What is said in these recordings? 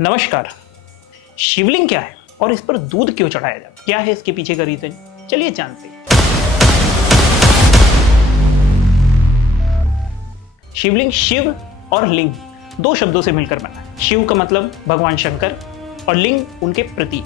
नमस्कार। शिवलिंग क्या है और इस पर दूध क्यों चढ़ाया जाता है? क्या है इसके पीछे का रीजन? चलिए जानते हैं। शिवलिंग शिव और लिंग दो शब्दों से मिलकर बना है। शिव का मतलब भगवान शंकर और लिंग उनके प्रतीक,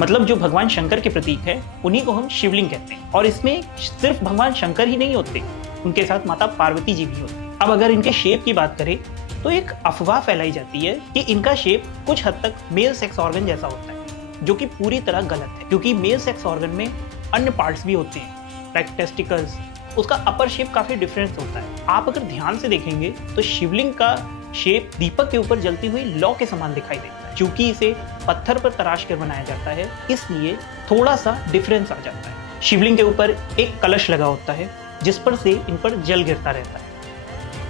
मतलब जो भगवान शंकर के प्रतीक है उन्हीं को हम शिवलिंग कहते हैं। और इसमें सिर्फ भगवान शंकर ही नहीं होते, उनके साथ माता पार्वती जी भी होती हैं। अब अगर इनके शेप की बात करें तो एक अफवाह फैलाई जाती है कि इनका शेप कुछ हद तक मेल सेक्स ऑर्गन जैसा होता है, जो कि पूरी तरह गलत है, क्योंकि मेल सेक्स ऑर्गन में अन्य पार्ट्स भी होते हैं लाइक टेस्टिकल्स। उसका अपर शेप काफी डिफरेंस होता है। आप अगर ध्यान से देखेंगे तो शिवलिंग का शेप दीपक के ऊपर जलती हुई लौ के समान दिखाई देता है। चूंकि इसे पत्थर पर तराश कर बनाया जाता है इसलिए थोड़ा सा डिफरेंस आ जाता है। शिवलिंग के ऊपर एक कलश लगा होता है जिस पर से इन पर जल गिरता रहता है।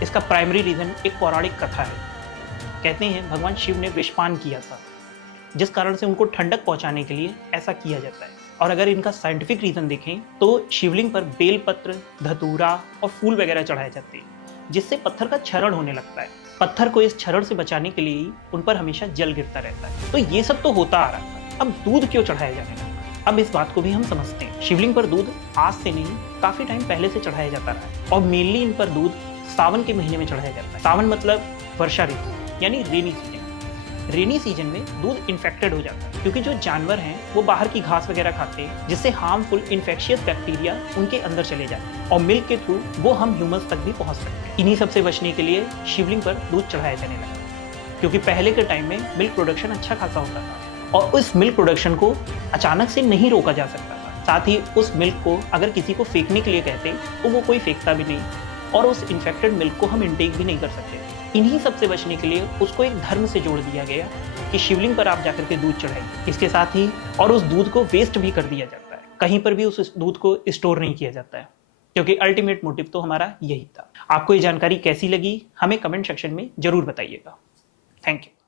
इसका प्राइमरी रीजन एक पौराणिक कथा है। कहते हैं भगवान शिव ने विषपान किया था, जिस कारण से उनको ठंडक पहुंचाने के लिए ऐसा किया जाता है। और अगर इनका साइंटिफिक रीजन देखें तो शिवलिंग पर बेलपत्र, धतूरा और फूल वगैरह चढ़ाए जाते हैं, जिससे पत्थर का क्षरण होने लगता है। पत्थर को इस क्षरण से बचाने के लिए ही उन पर हमेशा जल गिरता रहता है। तो ये सब तो होता आ रहा था, अब दूध क्यों चढ़ाया जाने लगा? अब इस बात को भी हम समझते हैं। शिवलिंग पर दूध आज से नहीं, काफी टाइम पहले से चढ़ाया जाता रहा है और मेनली इन पर दूध सावन के महीने में चढ़ाया जाता है। सावन मतलब वर्षा ऋतु यानी रेनी सीजन। रेनी सीजन में दूध इन्फेक्टेड हो जाता है क्योंकि जो जानवर हैं वो बाहर की घास वगैरह खाते हैं, जिससे हार्मफुल इन्फेक्शियस बैक्टीरिया उनके अंदर चले जाते हैं और मिल्क के थ्रू वो हम ह्यूमंस तक भी पहुंच सकते हैं। इन्हीं सबसे बचने के लिए शिवलिंग पर दूध चढ़ाया जाने लगा, क्योंकि पहले के टाइम में मिल्क प्रोडक्शन अच्छा खासा होता था और उस मिल्क प्रोडक्शन को अचानक से नहीं रोका जा सकता था। साथ ही उस मिल्क को अगर किसी को फेंकने के लिए कहते तो वो कोई फेंकता भी नहीं और उस इन्फेक्टेड मिल्क को हम इंटेक भी नहीं कर सकते। इन्हीं सब से बचने के लिए उसको एक धर्म से जोड़ दिया गया कि शिवलिंग पर आप जाकर के दूध चढ़ाइए। इसके साथ ही और उस दूध को वेस्ट भी कर दिया जाता है, कहीं पर भी उस दूध को स्टोर नहीं किया जाता है, क्योंकि अल्टीमेट मोटिव तो हमारा यही था। आपको ये जानकारी कैसी लगी हमें कमेंट सेक्शन में जरूर बताइएगा। Thank you.